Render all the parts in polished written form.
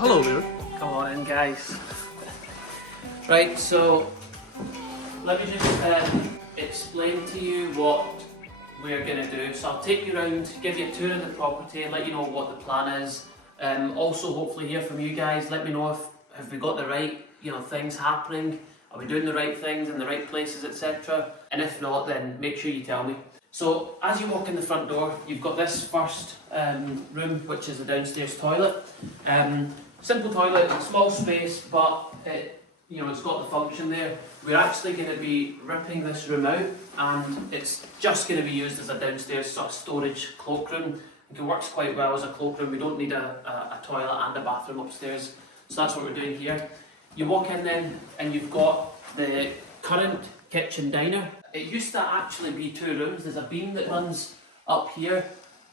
hello there. Come on in, guys. Right, so let me just explain to you what we're going to do. So I'll take you around, give you a tour of the property, let you know what the plan is. Also, hopefully hear from you guys. Let me know if have we got the right things happening. Are we doing the right things in the right places, etc. And if not, then make sure you tell me. So as you walk in the front door, you've got this first room, which is the downstairs toilet. Simple toilet, small space, but it's got the function there. We're actually going to be ripping this room out, and it's just going to be used as a downstairs sort of storage cloakroom. It works quite well as a cloakroom. We don't need a toilet and a bathroom upstairs, so that's what we're doing here. You walk in then, and you've got the current kitchen diner. It used to actually be two rooms. There's a beam that runs up here,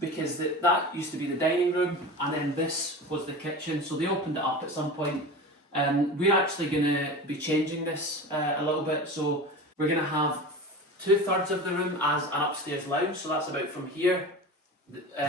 because that used to be the dining room, and then this was the kitchen, so they opened it up at some point. We're actually going to be changing this a little bit, so we're going to have 2/3 of the room as an upstairs lounge, so that's about from here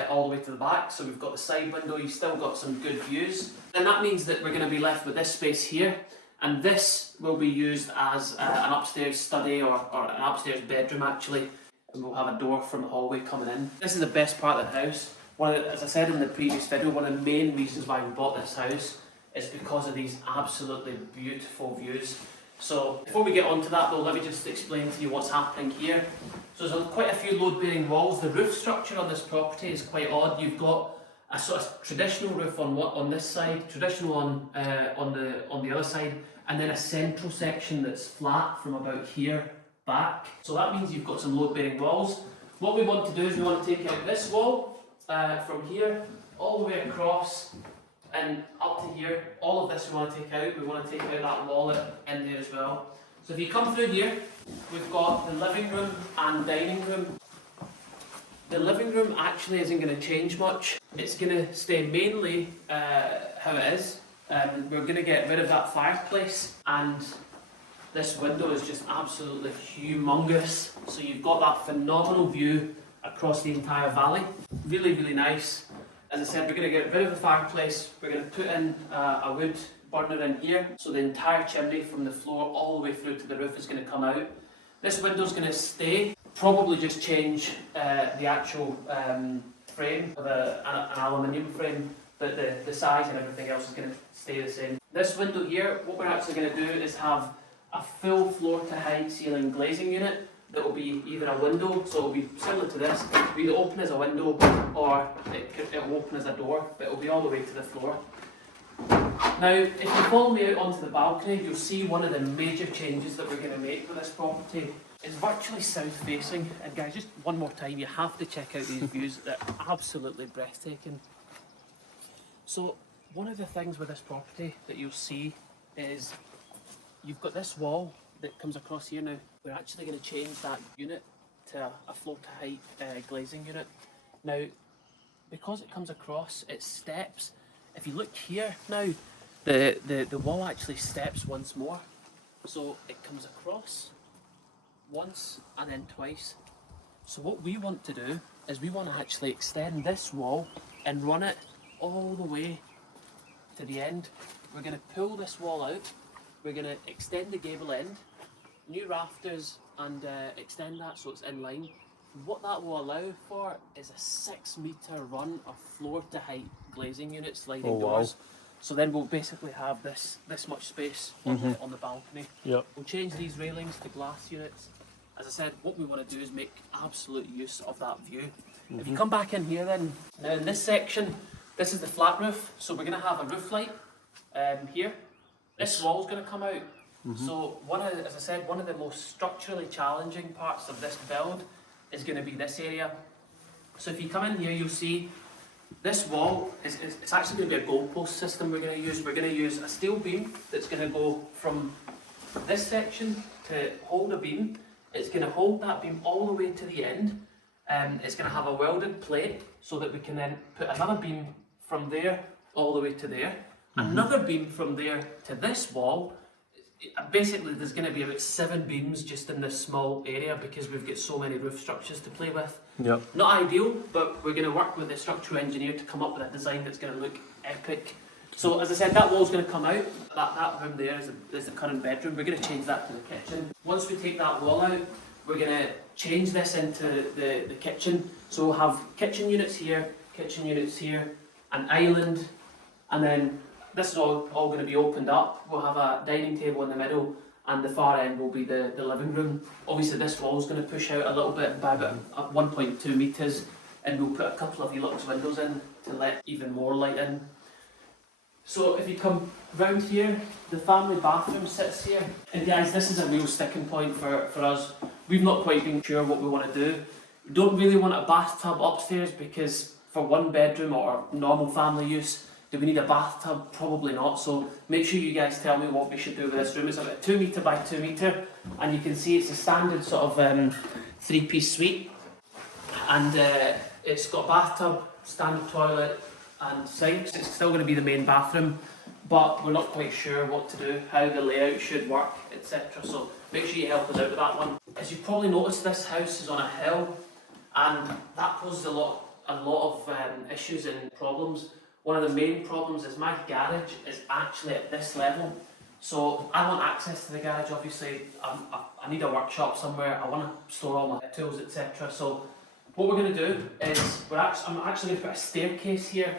all the way to the back. So we've got the side window, you've still got some good views, and that means that we're going to be left with this space here, and this will be used as an upstairs study or an upstairs bedroom actually. And we'll have a door from the hallway coming in. This is the best part of the house. As I said in the previous video, one of the main reasons why we bought this house is because of these absolutely beautiful views. So before we get on to that though, let me just explain to you what's happening here. So there's quite a few load-bearing walls. The roof structure on this property is quite odd. You've got a sort of traditional roof on this side, traditional on the other side, and then a central section that's flat from about here back. So that means you've got some load-bearing walls. What we want to do is we want to take out this wall from here all the way across and up to here. All of this we want to take out. We want to take out that wall in there as well. So if you come through here, we've got the living room and dining room. The living room actually isn't going to change much. It's going to stay mainly how it is. We're going to get rid of that fireplace, and this window is just absolutely humongous. So you've got that phenomenal view across the entire valley. Really, really nice. As I said, we're going to get rid of the fireplace. We're going to put in a wood burner in here. So the entire chimney from the floor all the way through to the roof is going to come out. This window's going to stay. Probably just change the actual frame with an aluminium frame, but the size and everything else is going to stay the same. This window here, what we're actually going to do is have a full floor to height ceiling glazing unit that will be either a window, so it will be similar to this. It will either open as a window or it will open as a door, but it will be all the way to the floor. Now, if you follow me out onto the balcony, you'll see one of the major changes that we're going to make with this property. It's virtually south facing, and guys, just one more time, you have to check out these views. They're absolutely breathtaking. So one of the things with this property that you'll see is you've got this wall that comes across here. Now we're actually going to change that unit to a floor to height glazing unit. Now, because it comes across, it steps. If you look here now, the wall actually steps once more. So it comes across once and then twice. So what we want to do is we want to actually extend this wall and run it all the way to the end. We're going to pull this wall out. We're going to extend the gable end, new rafters, and extend that so it's in line. What that will allow for is a 6-metre run of floor to height glazing unit sliding doors. So then we'll basically have this much space on the balcony. Yep. We'll change these railings to glass units. As I said, what we want to do is make absolute use of that view. If you come back in here then, now in this section, this is the flat roof, so we're going to have a roof light here. This wall's going to come out. So as I said, one of the most structurally challenging parts of this build is going to be this area. So if you come in here, you'll see this wall, it's actually going to be a goalpost system we're going to use. We're going to use a steel beam that's going to go from this section to hold a beam. It's going to hold that beam all the way to the end. It's going to have a welded plate so that we can then put another beam from there all the way to there. Another beam from there to this wall. Basically, there's going to be about 7 beams just in this small area because we've got so many roof structures to play with. Yep. Not ideal, but we're going to work with the structural engineer to come up with a design that's going to look epic. So as I said, that wall's going to come out. That room there is the current bedroom. We're going to change that to the kitchen. Once we take that wall out, we're going to change this into the kitchen. So we'll have kitchen units here, an island, and then this is all going to be opened up. We'll have a dining table in the middle, and the far end will be the living room. Obviously this wall is going to push out a little bit by about 1.2 metres, and we'll put a couple of Velux windows in to let even more light in. So if you come round here, the family bathroom sits here. And guys, this is a real sticking point for us. We've not quite been sure what we want to do. We don't really want a bathtub upstairs because for one bedroom or normal family use, do we need a bathtub? Probably not. So make sure you guys tell me what we should do with this room. It's about 2 metre by 2 metre, and you can see it's a standard sort of 3-piece suite. And it's got a bathtub, standard toilet, and sinks. It's still going to be the main bathroom, but we're not quite sure what to do, how the layout should work, etc. So make sure you help us out with that one. As you've probably noticed, this house is on a hill, and that poses a lot of issues and problems. One of the main problems is my garage is actually at this level, so I want access to the garage. Obviously, I need a workshop somewhere. I want to store all my tools, etc. So what we're going to do is I'm actually going to put a staircase here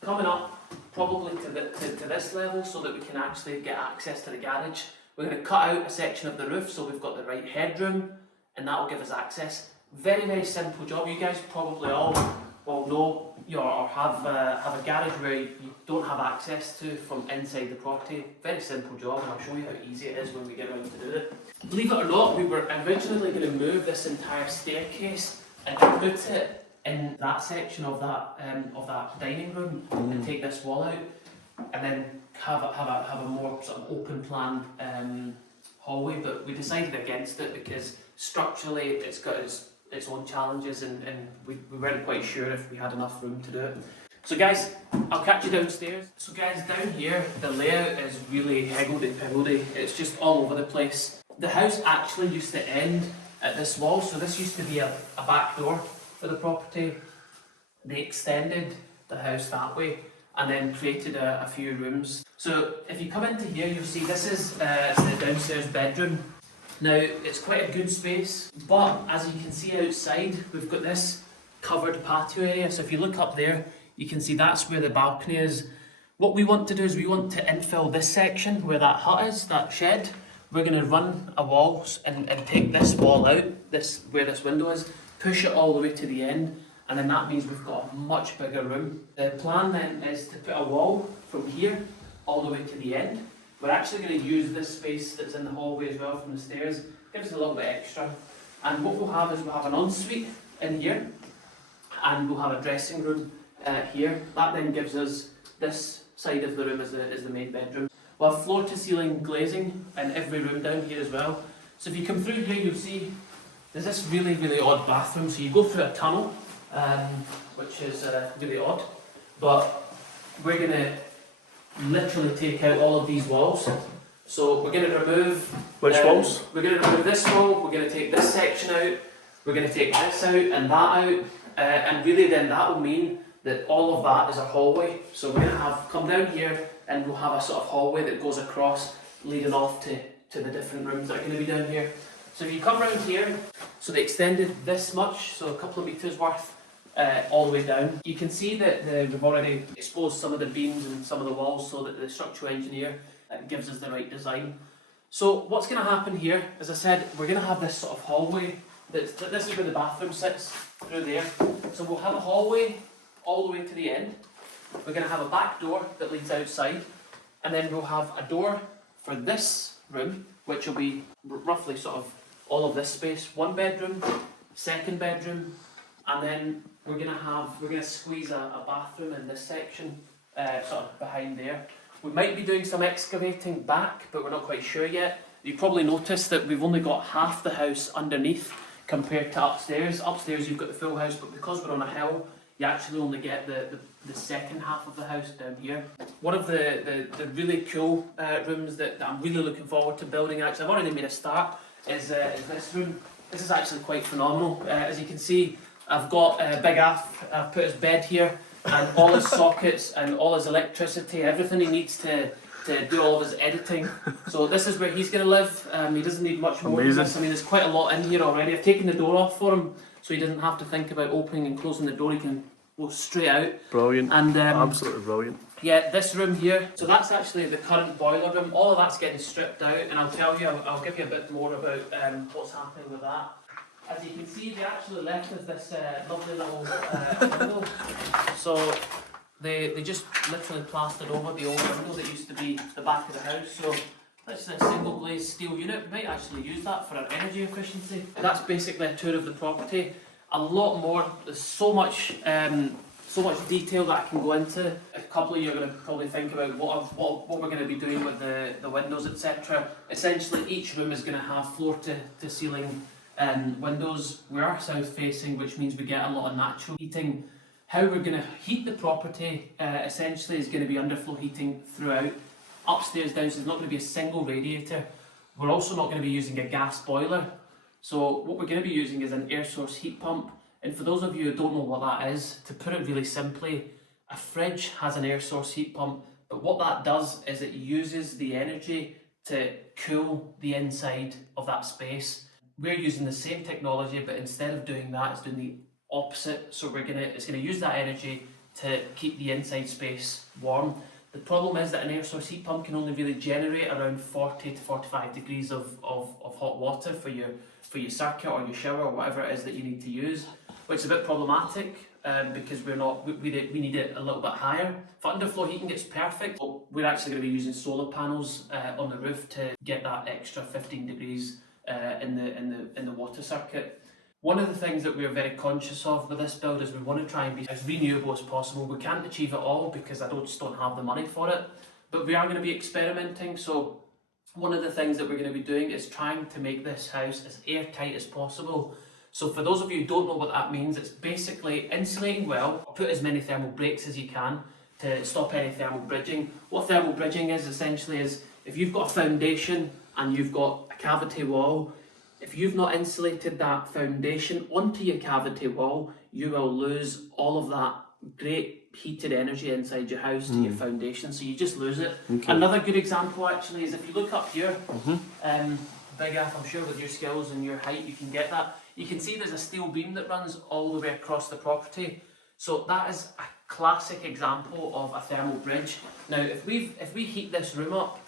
coming up probably to this level so that we can actually get access to the garage. We're going to cut out a section of the roof so we've got the right headroom, and that will give us access. Very, very simple job. You guys probably all will know or have a garage where you don't have access to from inside the property. Very simple job, and I'll show you how easy it is when we get around to do it. Believe it or not, we were originally going to move this entire staircase and put it in that section of that dining room and take this wall out, and then have a more sort of open plan hallway. But we decided against it because structurally it's got its own challenges, and we weren't quite sure if we had enough room to do it. So guys, I'll catch you downstairs. So guys, down here the layout is really higgledy-piggledy. It's just all over the place. The house actually used to end at this wall, so this used to be a back door for the property. They extended the house that way and then created a few rooms. So if you come into here, you'll see this is the downstairs bedroom. Now it's quite a good space, but as you can see outside, we've got this covered patio area. So if you look up there, you can see that's where the balcony is. What we want to do is we want to infill this section where that hut is, that shed. We're going to run a wall and take this wall out, where this window is, push it all the way to the end, and then that means we've got a much bigger room. The plan then is to put a wall from here all the way to the end. We're actually going to use this space that's in the hallway as well from the stairs, gives us a little bit extra. And what we'll have is we'll have an ensuite in here, and we'll have a dressing room here. That then gives us this side of the room as the main bedroom. We'll have floor-to-ceiling glazing in every room down here as well. So if you come through here, you'll see there's this really, really odd bathroom. So you go through a tunnel, which is really odd. But we're going to literally take out all of these walls. So we're going to remove... Which walls? We're going to remove this wall, we're going to take this section out, we're going to take this out and that out. And really then that will mean that all of that is a hallway. So we're going to come down here, and we'll have a sort of hallway that goes across, leading off to the different rooms that are going to be down here. So if you come around here, so they extended this much, so a couple of metres worth, all the way down. You can see that we've already exposed some of the beams and some of the walls so that the structural engineer gives us the right design. So what's going to happen here, as I said, we're going to have this sort of hallway. This is where the bathroom sits, through there. So we'll have a hallway all the way to the end. We're going to have a back door that leads outside, and then we'll have a door for this room, which will be roughly sort of all of this space. One bedroom, second bedroom, and then we're going to squeeze a bathroom in this section, sort of behind there. We might be doing some excavating back, but we're not quite sure yet. You probably noticed that we've only got half the house underneath compared to upstairs. Upstairs you've got the full house, but because we're on a hill, you actually only get the second half of the house down here. One of the really cool rooms that I'm really looking forward to building, actually I've already made a start, is this room. This is actually quite phenomenal. As you can see, I've got Big Af, I've put his bed here. and all his sockets and all his electricity, everything he needs to do all of his editing. So this is where he's going to live. He doesn't need much more than this. I mean, there's quite a lot in here already. I've taken the door off for him, so he doesn't have to think about opening and closing the door. He can go straight out. Brilliant. And absolutely brilliant. Yeah, this room here, so that's actually the current boiler room. All of that's getting stripped out, and I'll tell you, I'll give you a bit more about what's happening with that. As you can see, they actually left us this lovely little window. So they just literally plastered over the old window that used to be the back of the house. So that's a single glazed steel unit. We might actually use that for our energy efficiency. That's basically a tour of the property. A lot more. There's so much detail that I can go into. A couple of you are going to probably think about what we're going to be doing with the windows, etc. Essentially, each room is going to have floor to ceiling windows. We are south facing, which means we get a lot of natural heating. How we're going to heat the property essentially is going to be underfloor heating throughout. Upstairs, downstairs, there's not going to be a single radiator. We're also not going to be using a gas boiler. So what we're going to be using is an air source heat pump. And for those of you who don't know what that is, to put it really simply, a fridge has an air source heat pump, but what that does is it uses the energy to cool the inside of that space. We're using the same technology, but instead of doing that, it's doing the opposite. So it's gonna use that energy to keep the inside space warm. The problem is that an air source heat pump can only really generate around 40 to 45 degrees of hot water for your circuit or your shower or whatever it is that you need to use, which is a bit problematic because we need it a little bit higher. For underfloor heating, it's perfect. But we're actually going to be using solar panels on the roof to get that extra 15 degrees in the water circuit. One of the things that we're very conscious of with this build is we want to try and be as renewable as possible. We can't achieve it all because I just don't have the money for it, but we are going to be experimenting. So one of the things that we're going to be doing is trying to make this house as airtight as possible. So for those of you who don't know what that means, it's basically insulating well, put as many thermal breaks as you can to stop any thermal bridging. What thermal bridging is essentially is if you've got a foundation and you've got a cavity wall, if you've not insulated that foundation onto your cavity wall, you will lose all of that great heated energy inside your house to your foundation, so you just lose it. Okay. Another good example actually is if you look up here, Big Af, I'm sure with your skills and your height you can get that. You can see there's a steel beam that runs all the way across the property. So that is a classic example of a thermal bridge. Now if we heat this room up,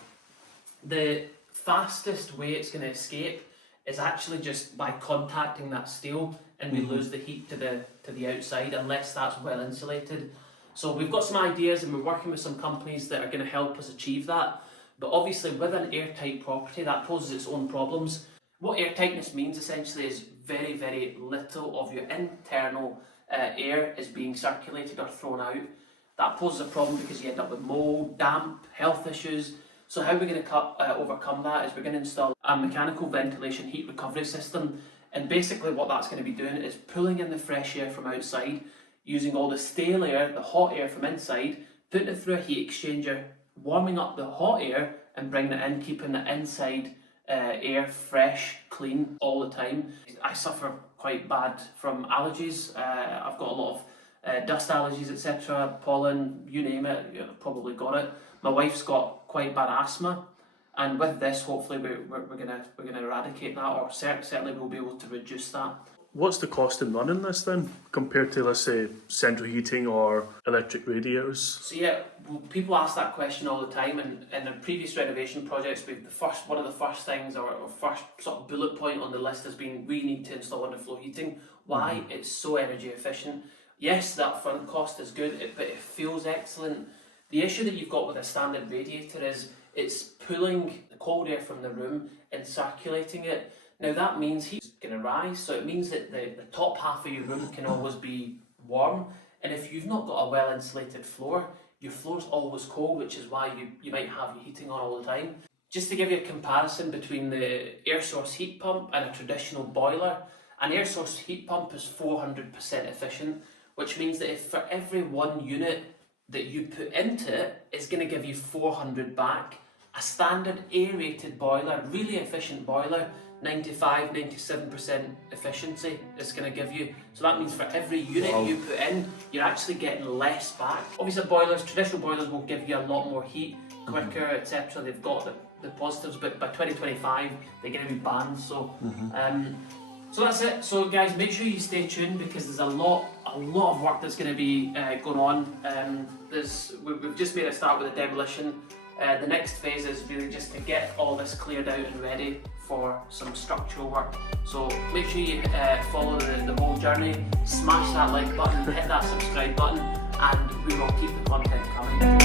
the fastest way it's going to escape is actually just by contacting that steel, and we lose the heat to the outside unless that's well insulated. So we've got some ideas and we're working with some companies that are going to help us achieve that. But obviously with an airtight property that poses its own problems. What airtightness means essentially is very, very little of your internal air is being circulated or thrown out. That poses a problem because you end up with mold, damp, health issues. So how we're going to overcome that is we're going to install a mechanical ventilation heat recovery system, and basically what that's going to be doing is pulling in the fresh air from outside, using all the stale air, the hot air from inside, putting it through a heat exchanger, warming up the hot air and bringing it in, keeping the inside air fresh, clean all the time. I suffer quite bad from allergies. I've got a lot of dust allergies, etc., pollen, you name it, I've probably got it. My wife's got quite bad asthma, and with this, hopefully, we're gonna eradicate that, or certainly we'll be able to reduce that. What's the cost in running this then, compared to, let's say, central heating or electric radiators? So yeah, people ask that question all the time, and in the previous renovation projects, one of the first things, or first sort of bullet point on the list has been we need to install underfloor heating. Why? It's so energy efficient. Yes, that front cost is good, but it feels excellent. The issue that you've got with a standard radiator is it's pulling the cold air from the room and circulating it. Now that means heat's going to rise, so it means that the top half of your room can always be warm, and if you've not got a well insulated floor, your floor's always cold, which is why you might have your heating on all the time. Just to give you a comparison between the air source heat pump and a traditional boiler, an air source heat pump is 400% efficient, which means that if for every 1 unit that you put into it, it's going to give you 400 back. A standard aerated boiler, really efficient boiler, 95-97% efficiency it's going to give you. So that means for every unit you put in, you're actually getting less back. Obviously boilers, traditional boilers will give you a lot more heat quicker, etc. They've got the positives, but by 2025 they're going to be banned. So so that's it. So guys, make sure you stay tuned because there's a lot of work that's going to be going on. We've just made a start with the demolition. The next phase is really just to get all this cleared out and ready for some structural work. So make sure you follow the whole journey, smash that like button, hit that subscribe button, and we will keep the content coming.